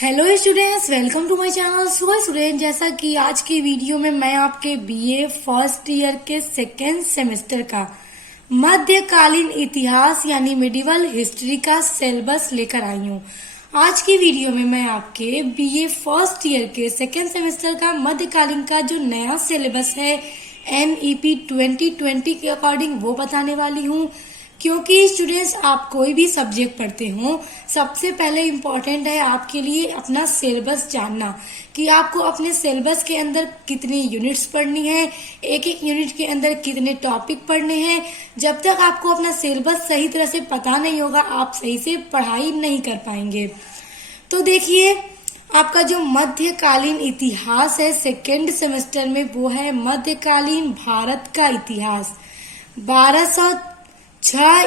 Hello students, welcome to my channel. So student, जैसा कि आज की वीडियो में मैं आपके बीए फर्स्ट ईयर के सेकेंड सेमेस्टर का मध्यकालीन इतिहास यानी मिडिवल हिस्ट्री का सिलेबस लेकर आई हूँ। आज की वीडियो में मैं आपके बीए फर्स्ट ईयर के सेकेंड सेमेस्टर का मध्यकालीन का जो नया सिलेबस है NEP 2020 के अकॉर्डिंग वो बताने वाली हूँ। क्योंकि स्टूडेंट्स, आप कोई भी सब्जेक्ट पढ़ते हो, सबसे पहले इम्पोर्टेंट है आपके लिए अपना सिलेबस जानना कि आपको अपने सिलेबस के अंदर कितनी यूनिट्स पढ़नी है, एक एक यूनिट के अंदर कितने टॉपिक पढ़ने हैं। जब तक आपको अपना सिलेबस सही तरह से पता नहीं होगा, आप सही से पढ़ाई नहीं कर पाएंगे। तो देखिए, आपका जो मध्यकालीन इतिहास है सेकेंड सेमेस्टर में, वो है मध्यकालीन भारत का इतिहास 1206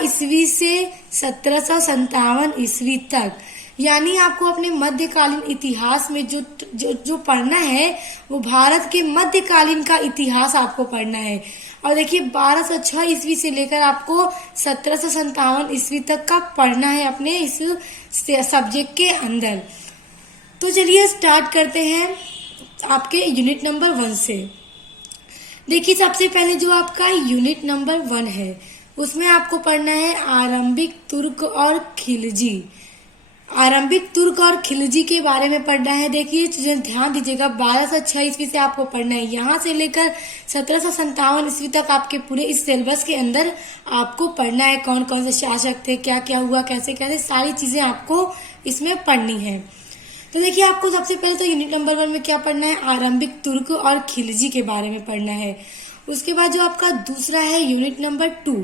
ईस्वी से 1757 ईस्वी तक। यानी आपको अपने मध्यकालीन इतिहास में जो पढ़ना है वो भारत के मध्यकालीन का इतिहास आपको पढ़ना है। और देखिए, 1206 ईस्वी से लेकर आपको 1757 ईस्वी तक का पढ़ना है अपने इस सब्जेक्ट के अंदर। तो चलिए स्टार्ट करते हैं आपके यूनिट नंबर 1 से। देखिए, सबसे पहले जो आपका यूनिट नंबर 1 है उसमें आपको पढ़ना है आरंभिक तुर्क और खिलजी। आरंभिक तुर्क और खिलजी के बारे में पढ़ना है। देखिए ध्यान दीजिएगा, 1206 ईस्वी से आपको पढ़ना है, यहाँ से लेकर 1757 ईस्वी तक आपके पूरे इस सिलेबस के अंदर आपको पढ़ना है। कौन कौन से शासक थे, क्या क्या हुआ, कैसे कैसे, सारी चीजें आपको इसमें पढ़नी है। तो देखिए, आपको सबसे पहले तो यूनिट नंबर 1 में क्या पढ़ना है, आरंभिक तुर्क और खिलजी के बारे में पढ़ना है। उसके बाद जो आपका दूसरा है यूनिट नंबर 2,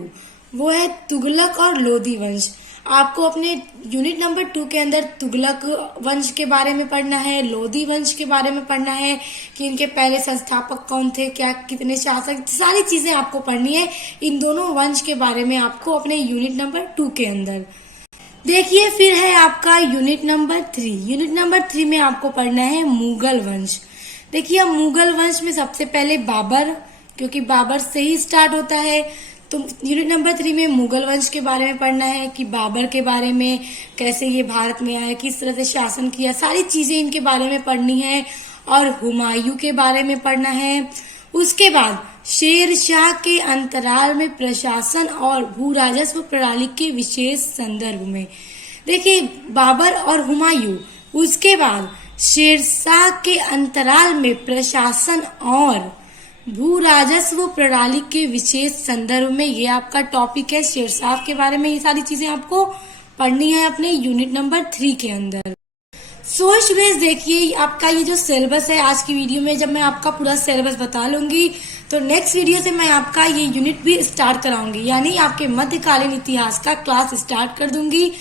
वो है तुगलक और लोदी वंश। आपको अपने यूनिट नंबर 2 के अंदर तुगलक वंश के बारे में पढ़ना है, लोदी वंश के बारे में पढ़ना है कि इनके पहले संस्थापक कौन थे, क्या कितने शासक, सारी चीजें आपको पढ़नी है इन दोनों वंश के बारे में आपको अपने यूनिट नंबर 2 के अंदर। देखिए, फिर है आपका यूनिट नंबर 3। यूनिट नंबर 3 में आपको पढ़ना है मुगल वंश। देखिए, मुगल वंश में सबसे पहले बाबर, क्योंकि बाबर से ही स्टार्ट होता है, तो यूनिट नंबर 3 में मुगल वंश के बारे में पढ़ना है कि बाबर के बारे में, कैसे ये भारत में आए, किस तरह से शासन किया, सारी चीजें इनके बारे में पढ़नी है। और हुमायूं के बारे में पढ़ना है। उसके बाद शेर शाह के अंतराल में प्रशासन और भू राजस्व प्रणाली के विशेष संदर्भ में। देखिए, बाबर और हुमायूं, उसके बाद शेर शाह के अंतराल में प्रशासन और भू राजस्व प्रणाली के विशेष संदर्भ में, ये आपका टॉपिक है शेर शाह के बारे में। ये सारी चीजें आपको पढ़नी है अपने यूनिट नंबर 3 के अंदर। सो स्टूडेंट्स, देखिए आपका ये जो सिलेबस है, आज की वीडियो में जब मैं आपका पूरा सिलेबस बता लूंगी तो नेक्स्ट वीडियो से मैं आपका ये यूनिट भी स्टार्ट कराऊंगी, यानी आपके मध्यकालीन इतिहास का क्लास स्टार्ट कर दूंगी।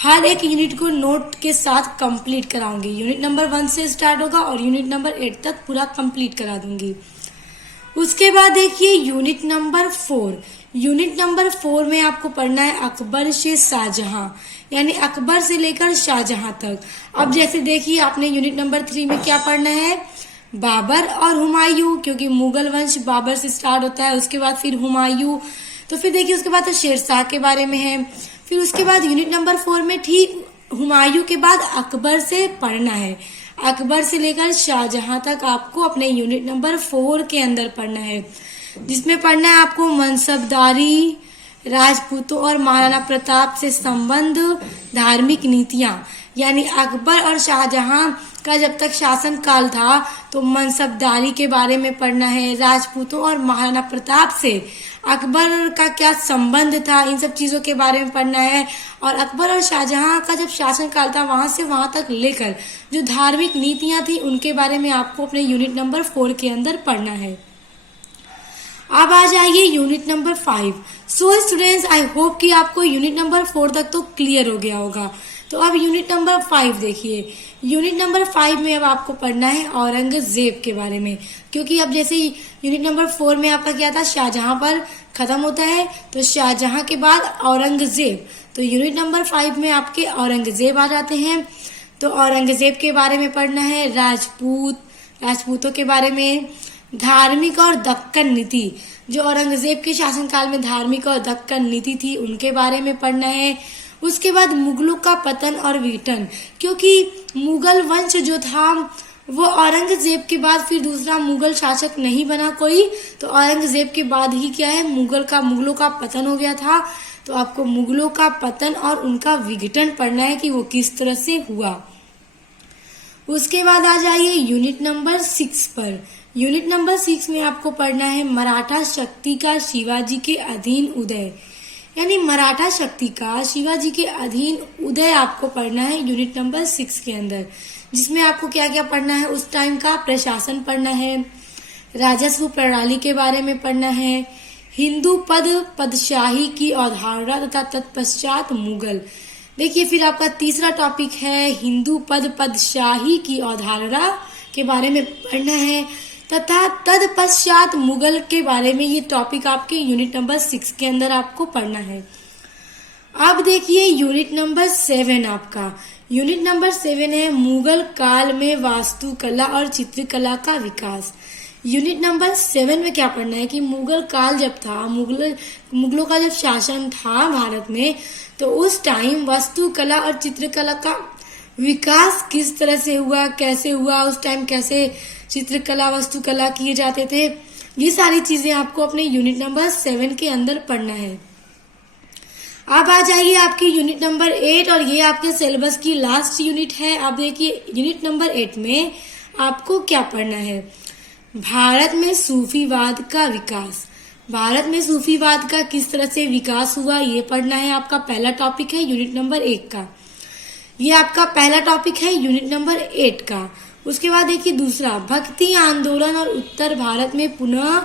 हर एक यूनिट को नोट के साथ कंप्लीट कराऊंगी। यूनिट नंबर 1 से स्टार्ट होगा और यूनिट नंबर 8 तक पूरा कंप्लीट करा दूंगी। उसके बाद देखिए यूनिट नंबर 4। यूनिट नंबर 4 में आपको पढ़ना है अकबर से शाहजहां, यानी अकबर से लेकर शाहजहां तक। अब जैसे देखिए, आपने यूनिट नंबर 3 में क्या पढ़ना है, बाबर और हुमायूं, क्योंकि मुगल वंश बाबर से स्टार्ट होता है, उसके बाद फिर हुमायूं, तो फिर देखिए उसके बाद तो शेर शाह के बारे में है। फिर उसके बाद यूनिट नंबर 4 में ठीक हुमायूं के बाद अकबर से पढ़ना है। अकबर से लेकर शाहजहां तक आपको अपने यूनिट नंबर 4 के अंदर पढ़ना है, जिसमें पढ़ना है आपको मनसबदारी, राजपूतों और महाराणा प्रताप से संबंध, धार्मिक नीतियां। यानी अकबर और शाहजहां का जब तक शासन काल था तो मनसबदारी के बारे में पढ़ना है, राजपूतों और महाराणा प्रताप से अकबर का क्या संबंध था, इन सब चीजों के बारे में पढ़ना है। और अकबर और शाहजहां का जब शासन काल था, वहां से वहां तक लेकर जो धार्मिक नीतियां थी उनके बारे में आपको अपने यूनिट नंबर 4 के अंदर पढ़ना है। अब आ जाइए unit number 5। So students, I hope कि आपको यूनिट नंबर 4 तक तो क्लियर हो गया होगा। तो अब यूनिट नंबर 5 देखिए। यूनिट नंबर 5 में अब आपको पढ़ना है औरंगजेब के बारे में, क्योंकि अब जैसे यूनिट नंबर 4 में आपका क्या था, शाहजहां पर खत्म होता है, तो शाहजहां के बाद औरंगजेब, तो यूनिट नंबर 5 में आपके औरंगजेब आ जाते हैं। तो औरंगजेब के बारे में पढ़ना है, राजपूतों के बारे में, धार्मिक और दक्कन नीति, जो औरंगजेब के शासनकाल में धार्मिक और दक्कन नीति थी उनके बारे में पढ़ना है। उसके बाद मुगलों का पतन और विघटन, क्योंकि मुगल वंश जो था वो औरंगजेब के बाद फिर दूसरा मुगल शासक नहीं बना कोई, तो औरंगजेब के बाद ही क्या है, मुगलों का पतन हो गया था। तो आपको मुगलों का पतन और उनका विघटन पढ़ना है कि वो किस तरह से हुआ। उसके बाद आ जाइए यूनिट नंबर 6 पर। यूनिट नंबर 6 में आपको पढ़ना है मराठा शक्ति का शिवाजी के अधीन उदय, यानी मराठा शक्ति का शिवाजी के अधीन उदय आपको पढ़ना है यूनिट नंबर 6 के अंदर, जिसमें आपको क्या क्या पढ़ना है, उस टाइम का प्रशासन पढ़ना है, राजस्व प्रणाली के बारे में पढ़ना है, हिंदू पदशाही की अवधारणा तथा तत्पश्चात मुगल। देखिए फिर आपका तीसरा टॉपिक है हिंदू पदशाही की अवधारणा के बारे में पढ़ना है तथा तत्पश्चात मुगल के बारे में। ये टॉपिक आपके यूनिट नंबर 6 के अंदर आपको पढ़ना है। अब देखिए यूनिट नंबर 7 आपका। यूनिट नंबर 7 है मुगल काल में वास्तुकला और चित्रकला का विकास। यूनिट नंबर 7 में क्या पढ़ना है कि मुगल काल जब था, मुगलों का जब शासन था भारत में, तो उस टाइम वास्तुकला और चित्रकला का विकास किस तरह से हुआ, कैसे हुआ, उस टाइम कैसे चित्रकला वास्तुकला किए जाते थे, ये सारी चीजें आपको अपने यूनिट नंबर 7 के अंदर पढ़ना है। अब आ जाइए आपकी यूनिट नंबर 8, और ये आपके सिलेबस की लास्ट यूनिट है। अब देखिए यूनिट नंबर 8 में आपको क्या पढ़ना है, भारत में सूफीवाद का विकास। भारत में सूफीवाद का किस तरह से विकास हुआ ये पढ़ना है। आपका पहला टॉपिक है यूनिट नंबर 1 का, ये आपका पहला टॉपिक है यूनिट नंबर 8 का। उसके बाद देखिए दूसरा, भक्ति आंदोलन और उत्तर भारत में पुनः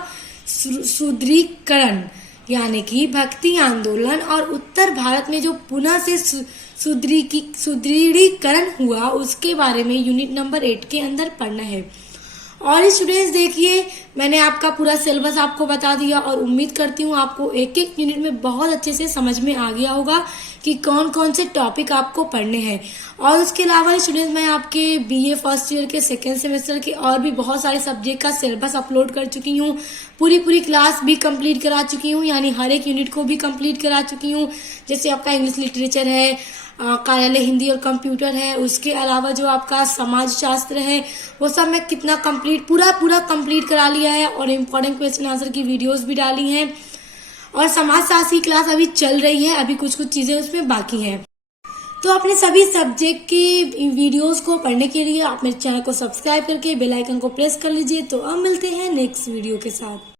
सुदृढ़ीकरण, यानी कि भक्ति आंदोलन और उत्तर भारत में जो पुनः से सुदृढ़ीकरण हुआ उसके बारे में यूनिट नंबर 8 के अंदर पढ़ना है। और स्टूडेंट्स देखिए मैंने आपका पूरा सिलेबस आपको बता दिया और उम्मीद करती हूँ आपको एक एक यूनिट में बहुत अच्छे से समझ में आ गया होगा कि कौन कौन से टॉपिक आपको पढ़ने हैं। और उसके अलावा स्टूडेंट्स मैं आपके बीए फर्स्ट ईयर के सेकेंड सेमेस्टर के और भी बहुत सारे सब्जेक्ट का सिलेबस अपलोड कर चुकी हूँ, पूरी क्लास भी कंप्लीट करा चुकी हूँ, यानी हर एक यूनिट को भी कंप्लीट करा चुकी हूँ। जैसे आपका इंग्लिश लिटरेचर है, कार्यालय हिंदी और कंप्यूटर है, उसके अलावा जो आपका समाज शास्त्र है वो सब मैं कितना कंप्लीट पूरा कंप्लीट करा लिया है, और इम्पोर्टेंट क्वेश्चन आंसर की वीडियोस भी डाली हैं। और समाज शास्त्र की क्लास अभी चल रही है, अभी कुछ चीजें उसमें बाकी हैं। तो अपने सभी सब्जेक्ट की वीडियोस को पढ़ने के लिए आप मेरे चैनल को सब्सक्राइब करके बेल आइकन को प्रेस कर लीजिए। तो अब मिलते हैं नेक्स्ट वीडियो के साथ।